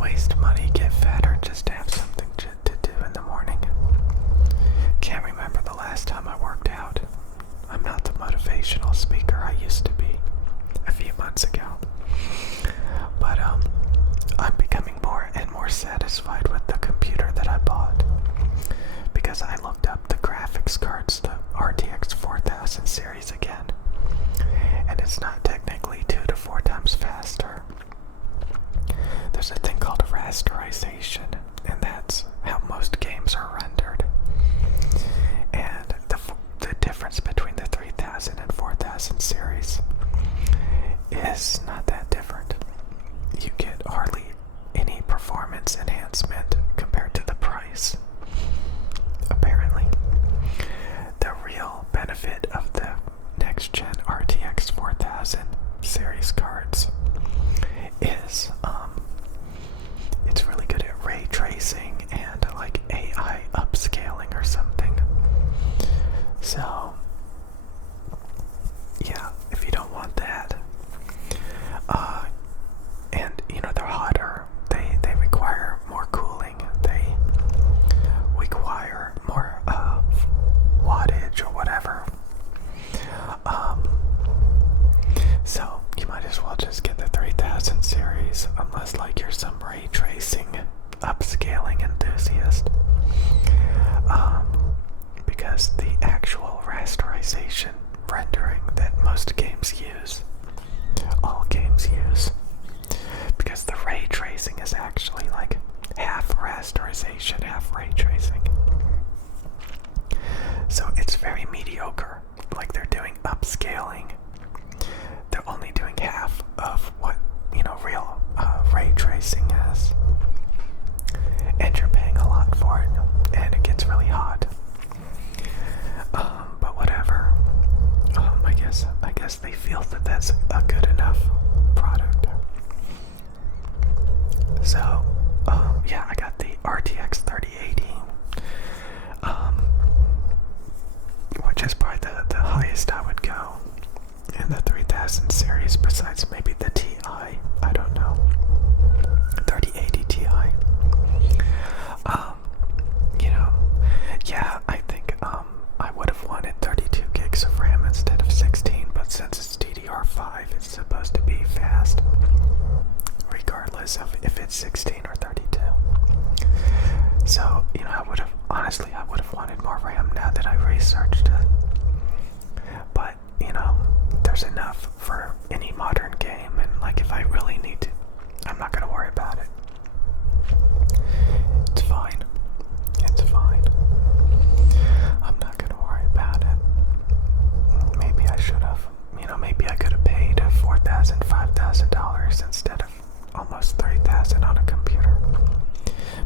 waste money, get fat, or just have something to do in the morning. Can't remember the last time I worked out. I'm not the motivational speaker I used to be a few months ago. But I'm becoming more and more satisfied with the computer that I bought, because I looked up the graphics cards, the RTX 4000 series again, and it's not technically 2 to 4 times faster. There's a thing called rasterization, and that's how most games are rendered. And the difference between the 3000 and 4000 series is not that different. You get hardly any performance enhancement compared to the price. Apparently, the real benefit of the next-gen RTX 4000 series cards is it's really good at ray tracing and like AI upscaling or something. So yeah, if you don't want that, and you know they're hotter, they require more cooling, they require more wattage or whatever. So you might as well just get the 3000 series, unless like you're some ray tracing upscaling enthusiast. Because the actual rasterization rendering that most games use, all games use, because the ray tracing is actually like half rasterization, half ray tracing. So it's very mediocre. Like they're doing upscaling. They're only doing half of what, you know, real ray tracing is. And you're paying a lot for it, and it gets really hot. But whatever. I guess they feel that that's a good enough product. So, yeah, I got the RTX 3080, which is probably the highest I would go in the 3000 series, besides maybe the Ti. I don't know. 3080 Ti. You know, yeah, I think I would have wanted 32 gigs of RAM instead of 16, but since it's DDR5, it's supposed to be fast, regardless of if it's 16 or 32. So, you know, I would have wanted more RAM now that I researched it. But, you know, there's enough for any modern game, and like if I really need to, I'm not going to worry about it. It's fine. It's fine. I'm not going to worry about it. Maybe I should have. You know, maybe I could have paid $4,000, $5,000 instead of almost $3,000 on a computer.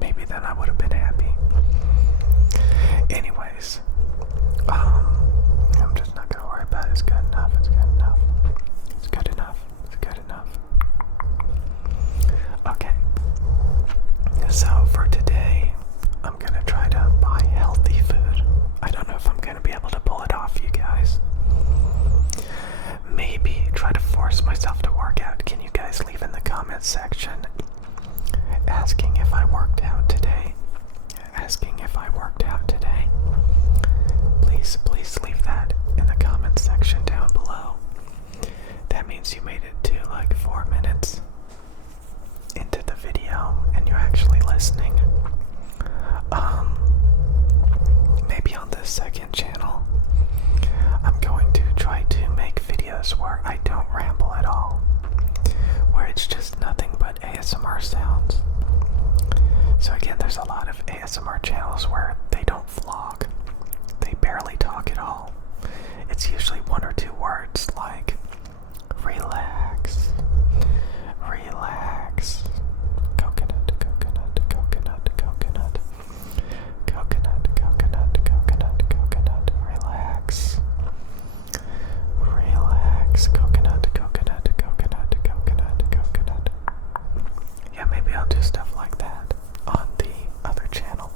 Maybe then I would have been happy. Anyways, I'm just not gonna worry about it. It's good enough. It's good enough. It's good enough. It's good enough. Okay. So for today, I'm gonna try to buy healthy food. I don't know if I'm gonna be able to pull it off, you guys. Maybe try to force myself to work out. Can you guys leave in the comments section asking if I worked out today? Asking if I worked out today. Please leave that in the comments section down below. That means you made it to like 4 minutes into the video and you're actually listening. Maybe on the second channel, I'm going to try to make videos where I don't ramble at all, where it's just nothing but ASMR sounds. So again, there's a lot of ASMR channels where they don't vlog. They barely talk at all. It's usually 1 or 2 words like relax, relax, coconut, coconut, coconut, coconut, coconut, coconut, coconut, coconut, relax, relax, coconut, coconut, coconut, coconut, coconut. Yeah, maybe I'll do stuff like that on the other channel.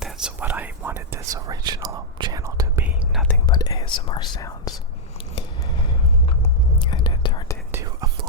That's what I wanted this original channel to be, nothing but ASMR sounds. And it turned into a vlog.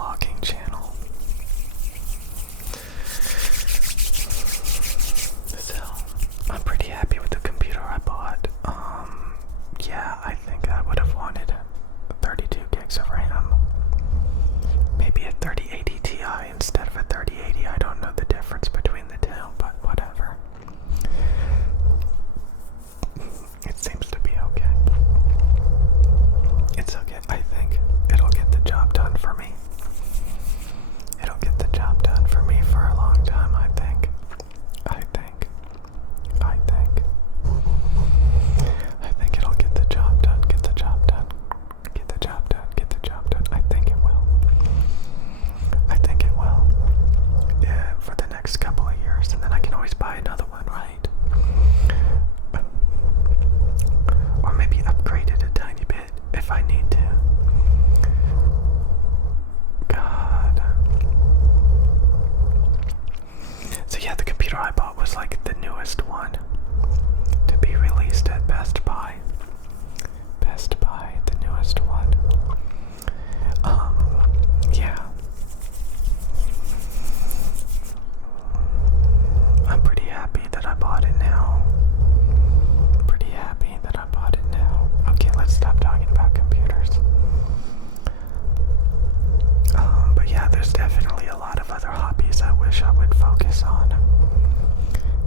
definitely a lot of other hobbies I wish I would focus on.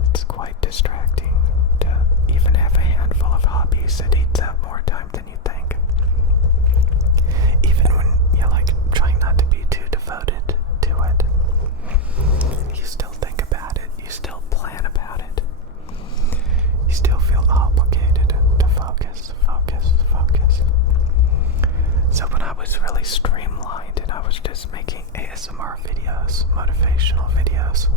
It's quite distracting to even have a handful of hobbies. It eats up more time than you think. Even when you're like trying not to be too devoted to it, you still think about it, you still plan about it. You still feel obligated to focus. So when I was really streamlined and I was just making ASMR videos, motivational videos,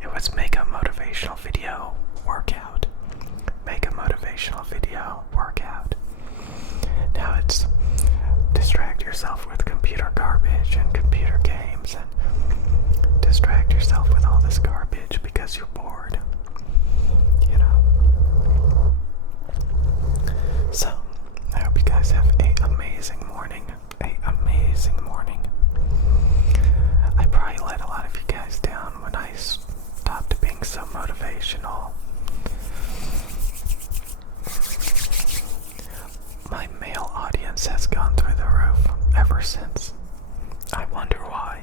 it was make a motivational video, workout. Make a motivational video, workout. Now it's distract yourself with computer garbage and computer games and distract yourself with all this garbage because you're bored. You know? So, I hope you guys have an amazing morning. I probably let a lot of you guys down when I stopped being so motivational. My male audience has gone through the roof ever since. I wonder why.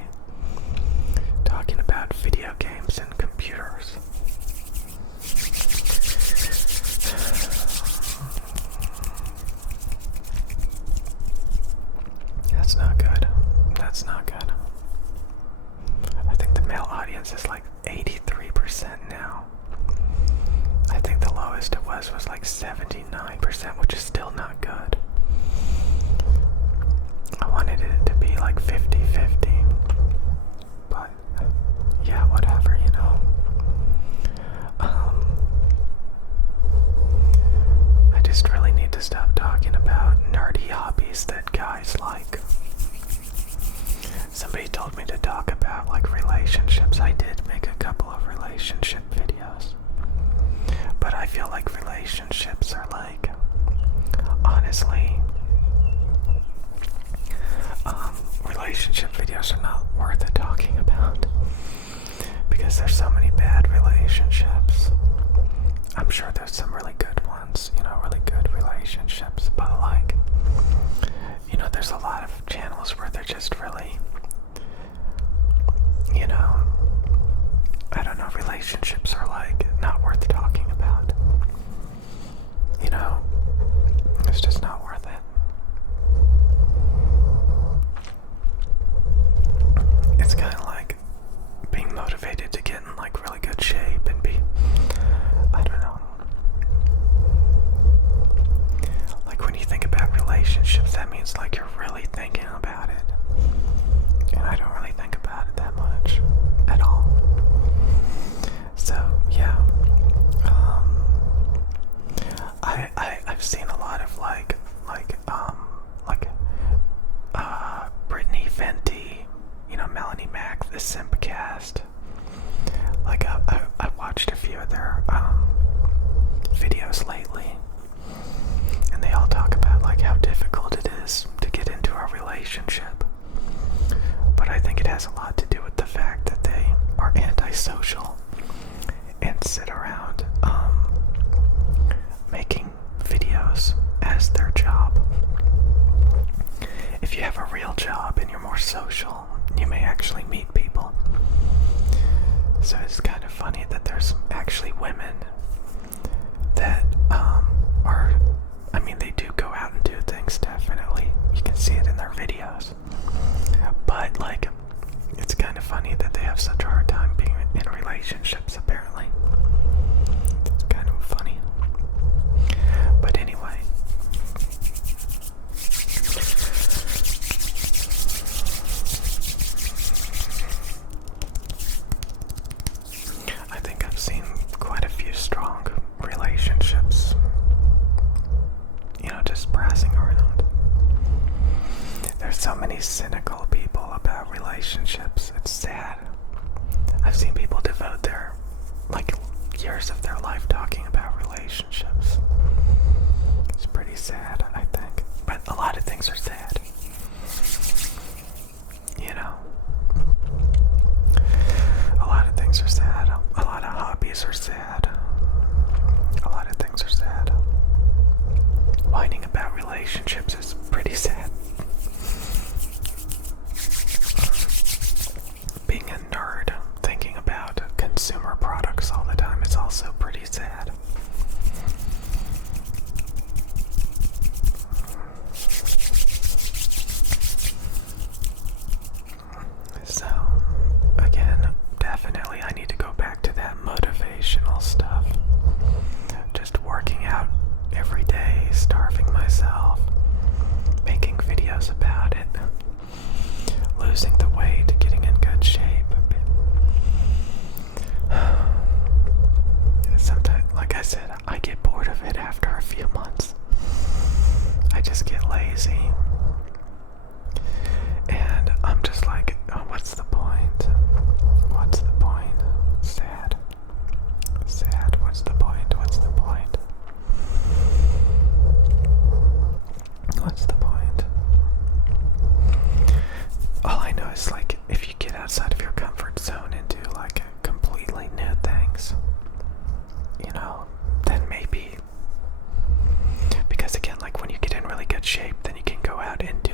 Talking about video games and computers. That's not good. That's not good. I think the male audience is like 83% now. I think the lowest it was like 79%, which is still not good. I wanted it to be like 50-50. But, yeah, whatever, you know. I just really need to stop talking about nerdy hobbies that guys like. Somebody told me to talk about like relationships. I did make a couple of relationship videos. But I feel like relationships are like, honestly, relationship videos are not worth it talking about. Because there's so many bad relationships. I'm sure there's some really good ones, you know, really good relationships. But like, you know, there's a lot of channels where they're just really, you know, I don't know, relationships are like not worth talking about. You know, it's just not worth it. It's kind of like being motivated to get in like really good shape and be, I don't know. Like when you think about relationships, that means like you're really thinking about it. And I don't really think about it that much at all. So yeah, I've seen a lot of like Brittany Fenty, you know, Melanie Mac, the Simpcast. Like I watched a few of their videos lately, and they all talk about like how difficult it is to get into a relationship. But I think it has a lot to do with the fact that they are antisocial and sit around making videos as their job. If you have a real job and you're more social, you may actually meet people. So it's kind of funny that there's actually women that are, I mean, they do go out and do things, definitely. You can see it in their videos. But like, it's kind of funny that they have such a hard time being in relationships, apparently. It's kind of funny. But anyway. I think I've seen quite a few strong relationships, you know, just brassing around. There's so many cynical people about relationships. It's sad. I've seen people devote their, like, years of their life talking about relationships. It's pretty sad, I think. But a lot of things are sad. You know? A lot of things are sad. A lot of hobbies are sad. A lot of things are sad. Whining about relationships is pretty sad. losing the weight, getting in good shape. Sometimes, like I said, I get bored of it after a few months. I just get lazy. And I'm just like, oh, what's the point? What's the point? Sad. Sad. What's the point? What's the point? What's the point? All I know is, like, if you get outside of your comfort zone and do like completely new things, you know, then maybe, because again, like when you get in really good shape, then you can go out and do